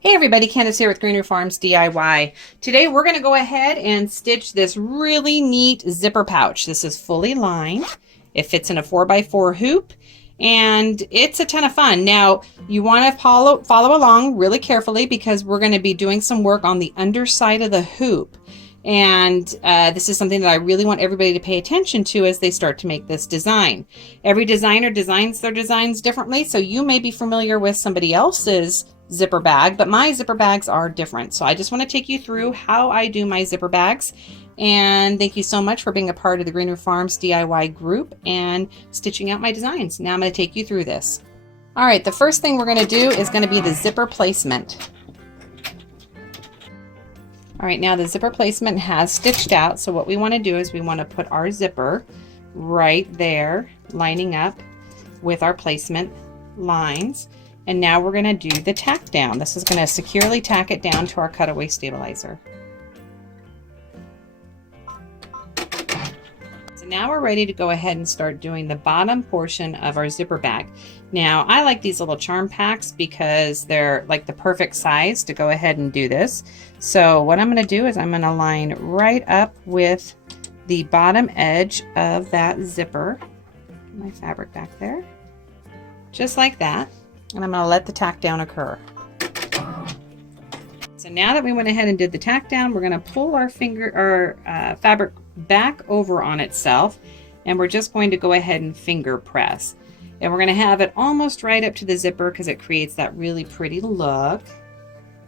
Hey everybody, Candace here with Greener Farms DIY. Today we're going to go ahead and stitch this really neat zipper pouch. This is fully lined. It fits in a 4x4 hoop and it's a ton of fun. Now you want to follow along really carefully because we're going to be doing some work on the underside of the hoop. And this is something that I really want everybody to pay attention to as they start to make this design. Every designer designs their designs differently, so you may be familiar with somebody else's zipper bag, but my zipper bags are different. So I just want to take you through how I do my zipper bags. And thank you so much for being a part of the Greener Farms DIY group and stitching out my designs. Now I'm going to take you through this. All right, the first thing we're going to do is going to be the zipper placement. All right, now the zipper placement has stitched out. So what we want to do is we want to put our zipper right there, lining up with our placement lines. And now we're going to do the tack down. This is going to securely tack it down to our cutaway stabilizer. So now we're ready to go ahead and start doing the bottom portion of our zipper bag. Now I like these little charm packs because they're like the perfect size to go ahead and do this. So what I'm going to do is I'm going to line right up with the bottom edge of that zipper. Get my fabric back there. Just like that. And I'm going to let the tack down occur. So now that we went ahead and did the tack down, we're going to pull our fabric back over on itself, and we're just going to go ahead and finger press. And we're going to have it almost right up to the zipper because it creates that really pretty look.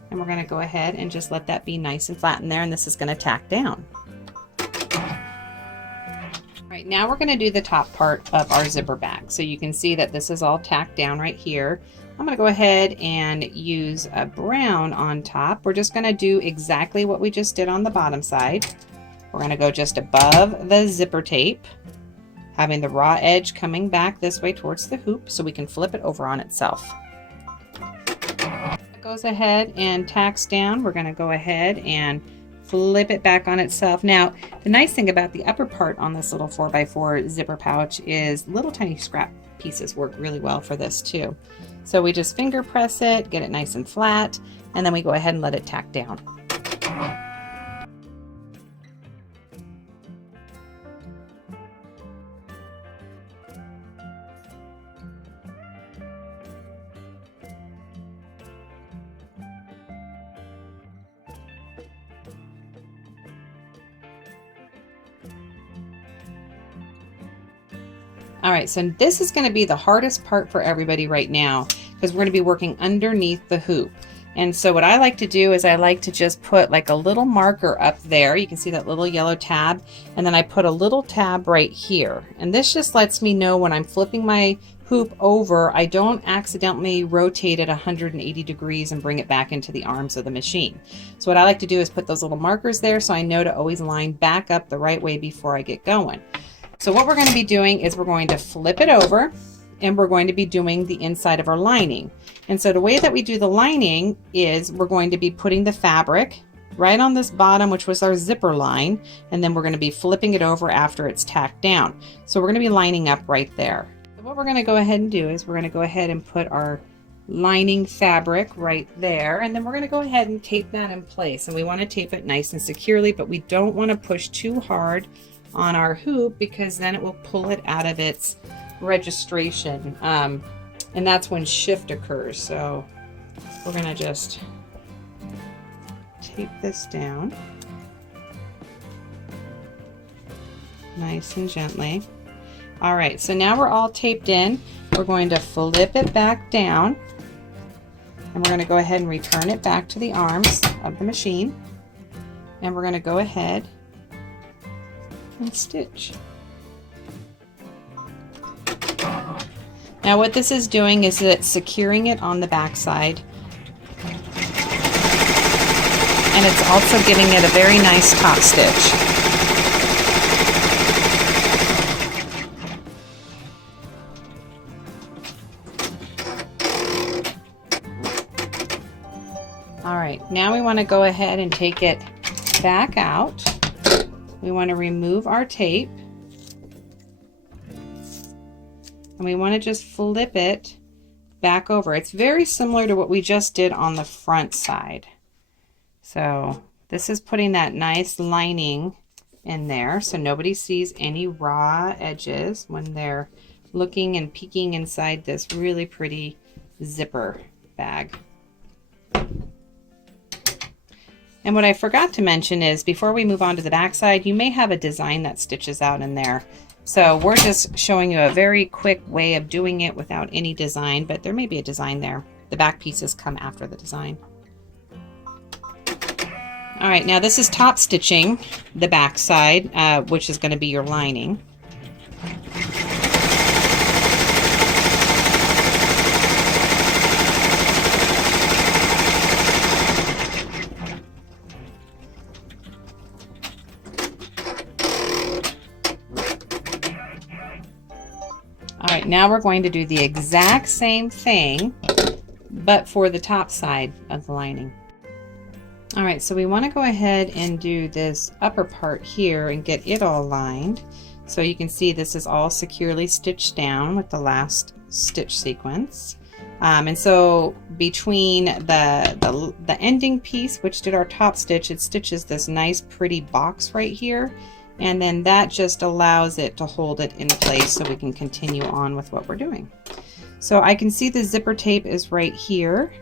And we're going to go ahead and just let that be nice and flat in there, and this is going to tack down. Right, now we're going to do the top part of our zipper bag. So you can see that this is all tacked down right here. I'm going to go ahead and use a brown on top. We're just going to do exactly what we just did on the bottom side. We're going to go just above the zipper tape, having the raw edge coming back this way towards the hoop so we can flip it over on itself. It goes ahead and tacks down. We're going to go ahead and flip it back on itself. Now, the nice thing about the upper part on this little 4x4 zipper pouch is little tiny scrap pieces work really well for this too. So we just finger press it, get it nice and flat, and then we go ahead and let it tack down. All right, so this is going to be the hardest part for everybody right now because we're going to be working underneath the hoop. And so what I like to do is I like to just put like a little marker up there. You can see that little yellow tab, and then I put a little tab right here. And this just lets me know when I'm flipping my hoop over, I don't accidentally rotate it 180 degrees and bring it back into the arms of the machine. So what I like to do is put those little markers there so I know to always line back up the right way before I get going. So what we're going to be doing is we're going to flip it over and we're going to be doing the inside of our lining. And so the way that we do the lining is we're going to be putting the fabric right on this bottom, which was our zipper line, and then we're going to be flipping it over after it's tacked down. So we're going to be lining up right there. So what we're going to go ahead and do is we're going to go ahead and put our lining fabric right there, and then we're going to go ahead and tape that in place. And we want to tape it nice and securely, but we don't want to push too hard on our hoop because then it will pull it out of its registration, and that's when shift occurs. So we're going to just tape this down nice and gently. All right, so now we're all taped in. We're going to flip it back down, and we're going to go ahead and return it back to the arms of the machine, and we're going to go ahead and stitch. Now what this is doing is it's securing it on the back side, and it's also giving it a very nice top stitch. All right, now we want to go ahead and take it back out. We want to remove our tape, and we want to just flip it back over. It's very similar to what we just did on the front side. So this is putting that nice lining in there so nobody sees any raw edges when they're looking and peeking inside this really pretty zipper bag. And what I forgot to mention is before we move on to the back side, you may have a design that stitches out in there. So we're just showing you a very quick way of doing it without any design, but there may be a design there. The back pieces come after the design. All right, now this is top stitching the back side, which is going to be your lining. All right, now we're going to do the exact same thing, but for the top side of the lining. All right, so we want to go ahead and do this upper part here and get it all lined. So you can see this is all securely stitched down with the last stitch sequence. And so between the ending piece, which did our top stitch, it stitches this nice pretty box right here. And then that just allows it to hold it in place so we can continue on with what we're doing. So I can see the zipper tape is right here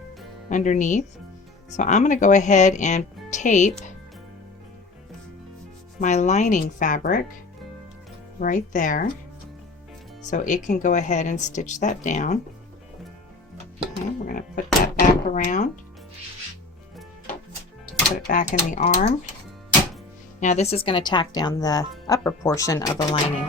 underneath. So I'm going to go ahead and tape my lining fabric right there so it can go ahead and stitch that down. Okay, we're going to put that back around, put it back in the arm. Now this is going to tack down the upper portion of the lining.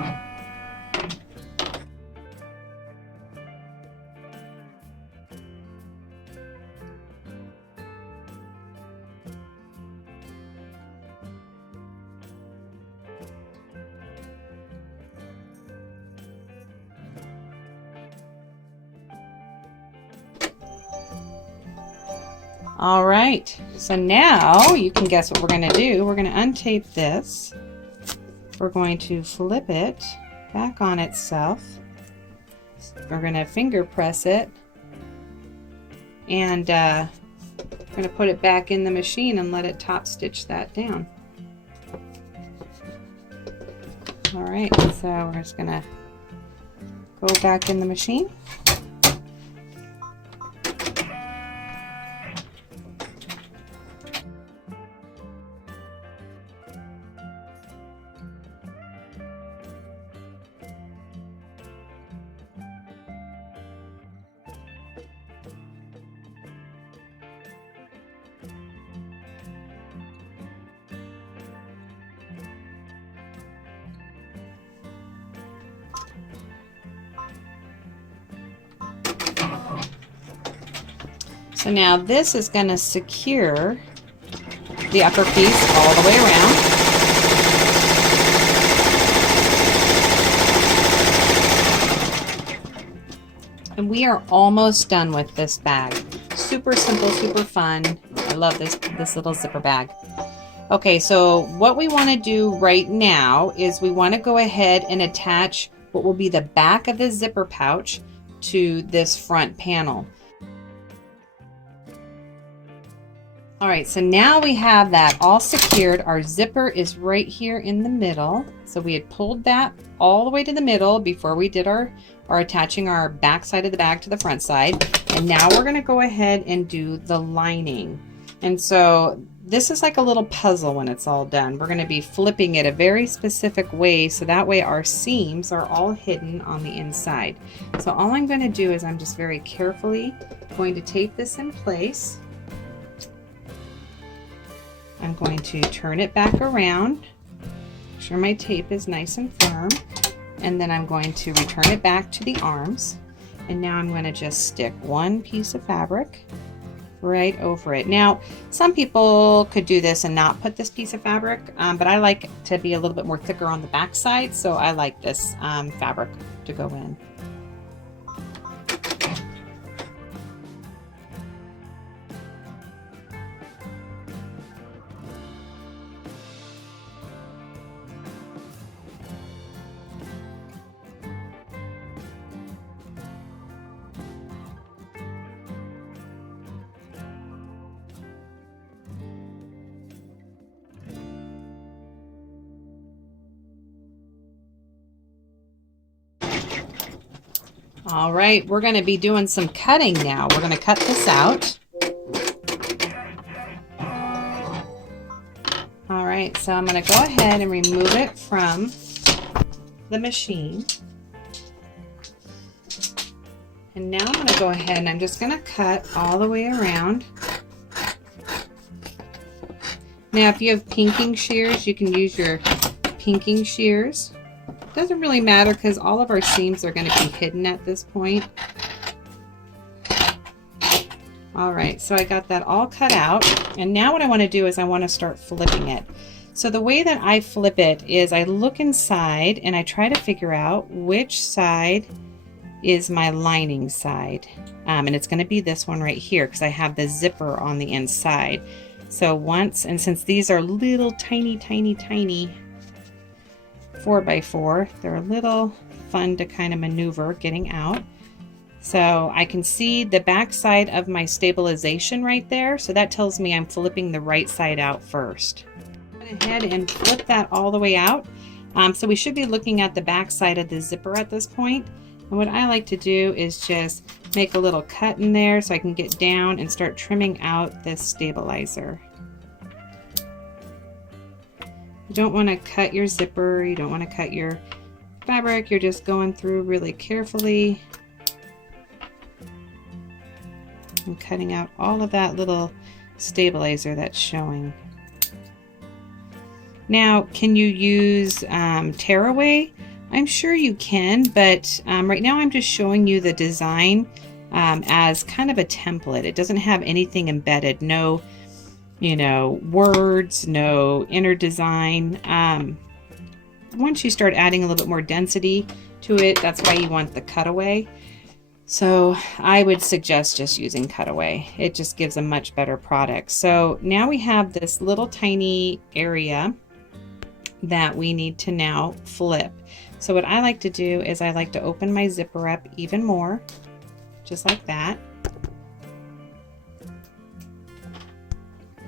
All right, so now you can guess what we're going to do. We're going to untape this. We're going to flip it back on itself. We're going to finger press it. And we're going to put it back in the machine and let it top stitch that down. All right, so we're just going to go back in the machine. So now this is going to secure the upper piece all the way around. And we are almost done with this bag. Super simple, super fun. I love this little zipper bag. Okay, so what we want to do right now is we want to go ahead and attach what will be the back of the zipper pouch to this front panel. All right, so now we have that all secured. Our zipper is right here in the middle. So we had pulled that all the way to the middle before we did our attaching our back side of the bag to the front side. And now we're gonna go ahead and do the lining. And so this is like a little puzzle when it's all done. We're gonna be flipping it a very specific way so that way our seams are all hidden on the inside. So all I'm gonna do is I'm just very carefully going to tape this in place. I'm going to turn it back around, make sure my tape is nice and firm, and then I'm going to return it back to the arms. And now I'm going to just stick one piece of fabric right over it. Now, some people could do this and not put this piece of fabric, but I like to be a little bit more thicker on the back side, so I like this fabric to go in. All right, we're going to be doing some cutting now. We're going to cut this out. All right, so I'm going to go ahead and remove it from the machine. And now I'm going to go ahead and I'm just going to cut all the way around. Now, if you have pinking shears, you can use your pinking shears. Doesn't really matter because all of our seams are going to be hidden at this point. All right, so I got that all cut out, and now what I want to do is I want to start flipping it. So the way that I flip it is I look inside and I try to figure out which side is my lining side. And it's going to be this one right here because I have the zipper on the inside. So since these are little tiny 4x4, they're a little fun to kind of maneuver getting out. So I can see the back side of my stabilization right there. So that tells me I'm flipping the right side out first. I went ahead and flip that all the way out. So we should be looking at the back side of the zipper at this point. And what I like to do is just make a little cut in there so I can get down and start trimming out this stabilizer. You don't want to cut your zipper, you don't want to cut your fabric, you're just going through really carefully and cutting out all of that little stabilizer that's showing. Now, can you use tearaway? I'm sure you can, but right now I'm just showing you the design as kind of a template. It doesn't have anything embedded, no words, no inner design. Once you start adding a little bit more density to it, that's why you want the cutaway. So I would suggest just using cutaway. It just gives a much better product. So now we have this little tiny area that we need to now flip. So what I like to do is I like to open my zipper up even more, just like that.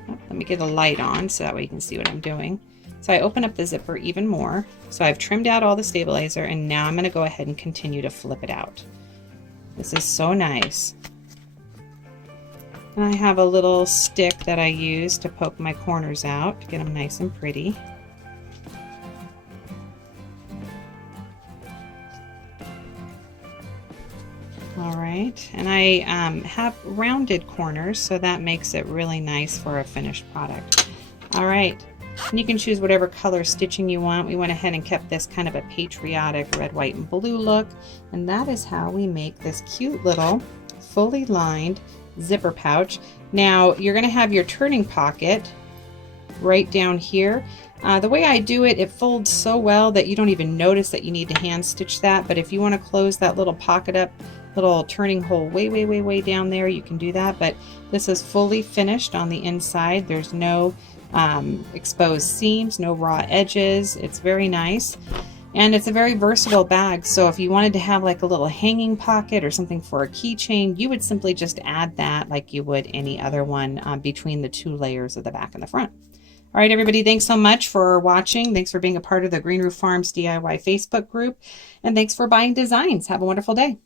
Let me get a light on so that way you can see what I'm doing. So I open up the zipper even more. So I've trimmed out all the stabilizer, and now I'm going to go ahead and continue to flip it out. This is so nice. And I have a little stick that I use to poke my corners out to get them nice and pretty. All right, and I have rounded corners, so that makes it really nice for a finished product. All right, and you can choose whatever color stitching you want. We went ahead and kept this kind of a patriotic red, white, and blue look, and that is how we make this cute little fully lined zipper pouch. Now, you're going to have your turning pocket right down here. The way I do it, it folds so well that you don't even notice that you need to hand stitch that, but if you want to close that little pocket up, little turning hole way down there, you can do that. But this is fully finished on the inside. There's no exposed seams, no raw edges. It's very nice, and it's a very versatile bag. So if you wanted to have like a little hanging pocket or something for a keychain, you would simply just add that like you would any other one between the two layers of the back and the front. All right, everybody, thanks so much for watching. Thanks for being a part of the Green Roof Farms DIY Facebook group, and thanks for buying designs. Have a wonderful day.